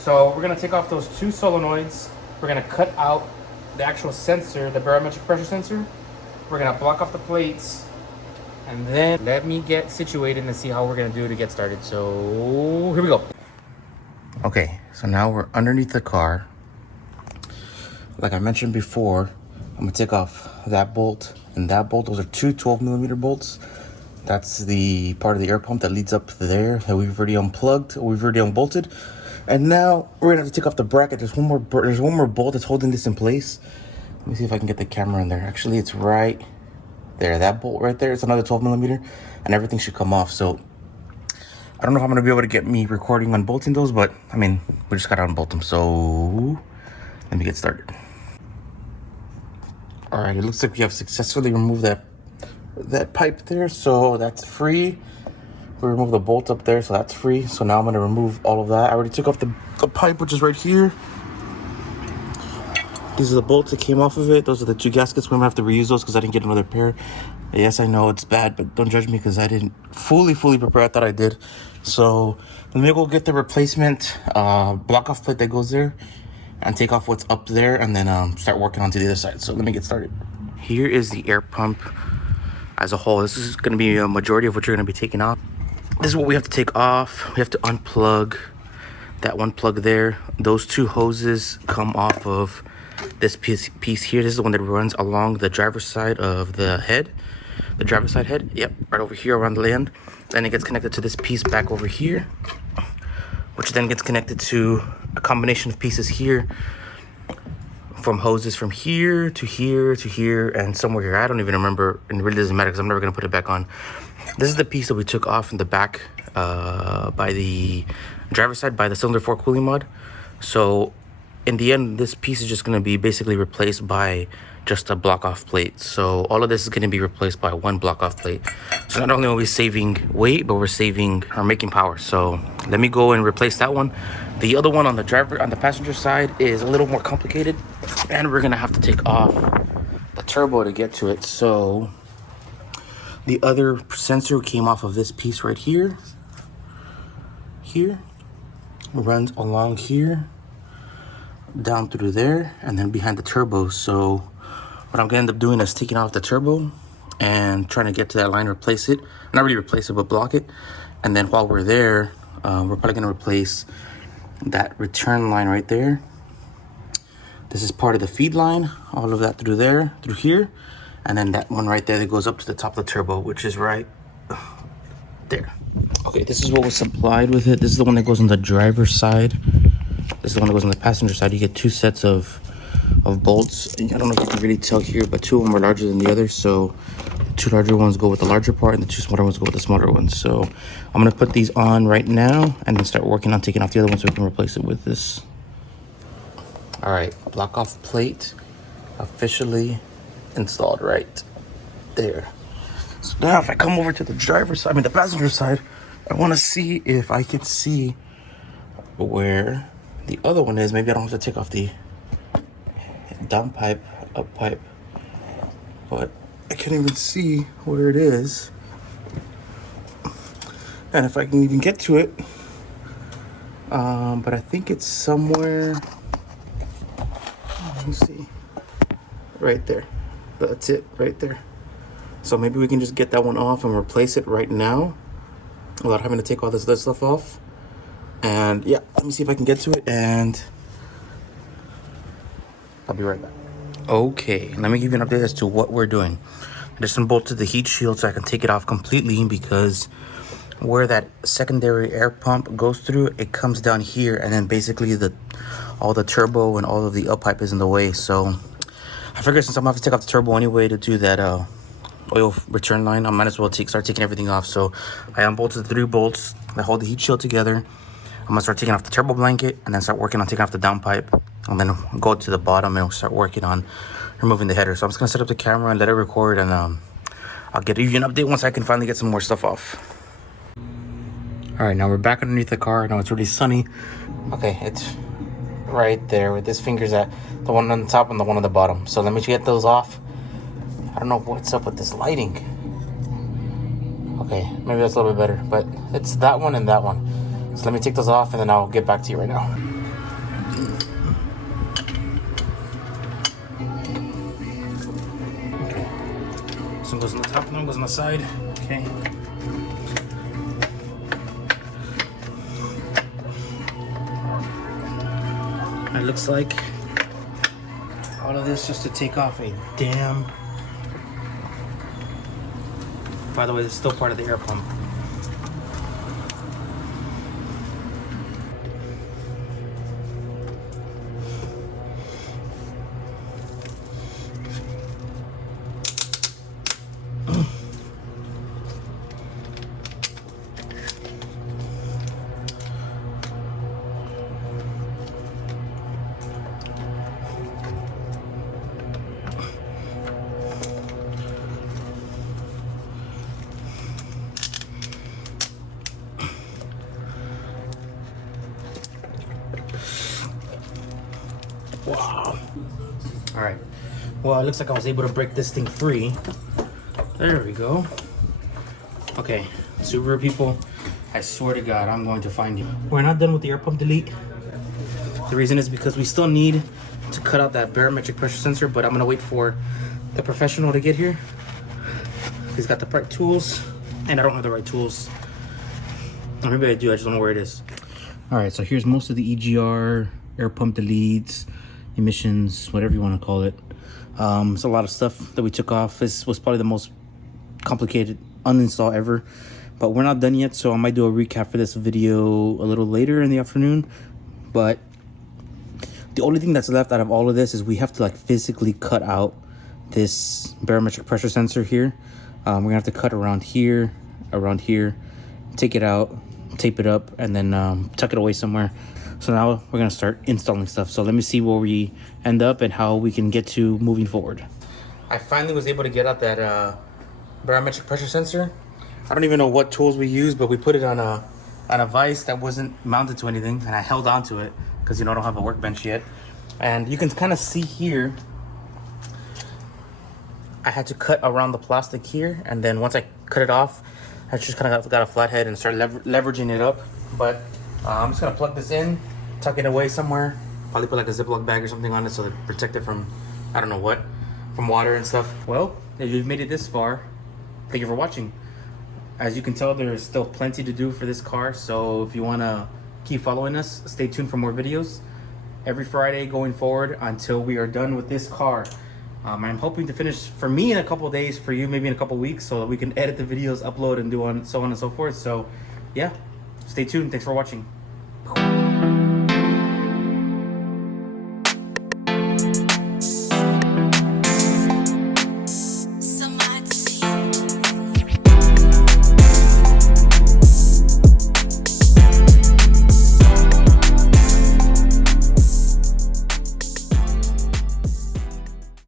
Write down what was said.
So we're gonna take off those two solenoids. We're gonna cut out the actual sensor, the barometric pressure sensor. We're gonna block off the plates, and then let me get situated and see how we're gonna do to get started. So here we go. Okay, so now we're underneath the car. Like I mentioned before, I'm gonna take off that bolt and that bolt. Those are two 12mm bolts. That's the part of the air pump that leads up there that we've already unplugged, or we've already unbolted. And now we're gonna have to take off the bracket. There's one more bolt that's holding this in place. Let me see if I can get the camera in there. Actually, it's right there. That bolt right there, it's another 12mm, and everything should come off. So I don't know if I'm gonna be able to get me recording unbolting those, but I mean, we just gotta unbolt them. So let me get started. All right, it looks like we have successfully removed that pipe there, so that's free. We removed the bolt up there, so that's free. So now I'm gonna remove all of that. I already took off the pipe, which is right here. These are the bolts that came off of it. Those are the two gaskets. We're gonna have to reuse those because I didn't get another pair. Yes, I know it's bad, but don't judge me because I didn't fully prepare. I thought I did. So let me go get the replacement block off plate that goes there and take off what's up there, and then start working onto the other side. So let me get started. Here is the air pump as a whole. This is gonna be a majority of what you're gonna be taking off. This is what we have to take off. We have to unplug that one plug there. Those two hoses come off of this piece here. This is the one that runs along the driver's side of the head. The driver's side head, yep, right over here around the land. Then it gets connected to this piece back over here, which then gets connected to a combination of pieces here, from hoses from here to here to here and somewhere here. I don't even remember, and it really doesn't matter because I'm never gonna put it back on. This is the piece that we took off in the back by the driver's side, by the cylinder 4 cooling mod. So in the end, this piece is just going to be basically replaced by just a block off plate. So all of this is going to be replaced by one block off plate. So not only are we saving weight, but we're saving or making power. So let me go and replace that one. The other one on the passenger side is a little more complicated, and we're going to have to take off the turbo to get to it. So the other sensor came off of this piece right here. Runs along here, down through there, and then behind the turbo. So what I'm gonna end up doing is taking off the turbo and trying to get to that line, replace it. Not really replace it, but block it. And then while we're there, we're probably gonna replace that return line right there. This is part of the feed line, all of that through there, through here. And then that one right there that goes up to the top of the turbo, which is right there. Okay, this is what was supplied with it. This is the one that goes on the driver's side. This is the one that goes on the passenger side. You get two sets of bolts. I don't know if you can really tell here, but two of them are larger than the others. So the two larger ones go with the larger part, and the two smaller ones go with the smaller ones. So I'm gonna put these on right now and then start working on taking off the other ones so we can replace it with this. All right, block off plate officially installed right there. So now if I come over to the driver's side, the passenger side, I want to see if I can see where the other one is. Maybe I don't have to take off the down pipe, up pipe, but I can't even see where it is. And if I can even get to it, but I think it's somewhere, let me see, right there. That's it right there. So maybe we can just get that one off and replace it right now without having to take all this other stuff off. And yeah, let me see if I can get to it, and I'll be right back. Okay, let me give you an update as to what we're doing. I just unbolted the heat shield so I can take it off completely, because where that secondary air pump goes through, it comes down here, and then basically all the turbo and all of the up pipe is in the way. So I figured since I'm gonna have to take off the turbo anyway to do that oil return line, I might as well start taking everything off. So I unbolted the 3 bolts that hold the heat shield together. I'm gonna start taking off the turbo blanket and then start working on taking off the down pipe, and then go to the bottom and start working on removing the header. So I'm just gonna set up the camera and let it record, and I'll give you an update once I can finally get some more stuff off. All right, now we're back underneath the car. Now it's really sunny. Okay, it's right there where this finger's at, the one on the top and the one on the bottom. So let me get those off. I don't know what's up with this lighting. Okay, maybe that's a little bit better, but it's that one and that one. So let me take those off, and then I'll get back to you right now. Okay. This one goes on the top, one goes on the side. Okay. It looks like all of this just to take off a damn. By the way, it's still part of the air pump. Wow. All right. Well, it looks like I was able to break this thing free. There we go. Okay, Subaru people, I swear to God, I'm going to find you. We're not done with the air pump delete. The reason is because we still need to cut out that barometric pressure sensor, but I'm gonna wait for the professional to get here. He's got the right tools, and I don't have the right tools. Or maybe I do, I just don't know where it is. All right, so here's most of the EGR, air pump deletes, emissions, whatever you want to call it. It's a lot of stuff that we took off. This was probably the most complicated uninstall ever, but we're not done yet, so I might do a recap for this video a little later in the afternoon. But the only thing that's left out of all of this is we have to like physically cut out this barometric pressure sensor here. We're gonna have to cut around here, take it out, tape it up, and then tuck it away somewhere. So now we're gonna start installing stuff. So let me see where we end up and how we can get to moving forward. I finally was able to get out that barometric pressure sensor. I don't even know what tools we used, but we put it on a vise that wasn't mounted to anything, and I held on to it because, you know, I don't have a workbench yet. And you can kind of see here, I had to cut around the plastic here, and then once I cut it off, I just kind of got a flathead and started leveraging it up. But I'm just gonna plug this in, tuck it away somewhere, probably put like a Ziploc bag or something on it so to protect it from, I don't know what, from water and stuff. Well, if you've made it this far, thank you for watching. As you can tell, there's still plenty to do for this car, so if you want to keep following us, stay tuned for more videos every Friday going forward until we are done with this car. I'm hoping to finish, for me, in a couple of days, for you maybe in a couple of weeks, so that we can edit the videos, upload, and do so on and so forth. So yeah, stay tuned. Thanks for watching.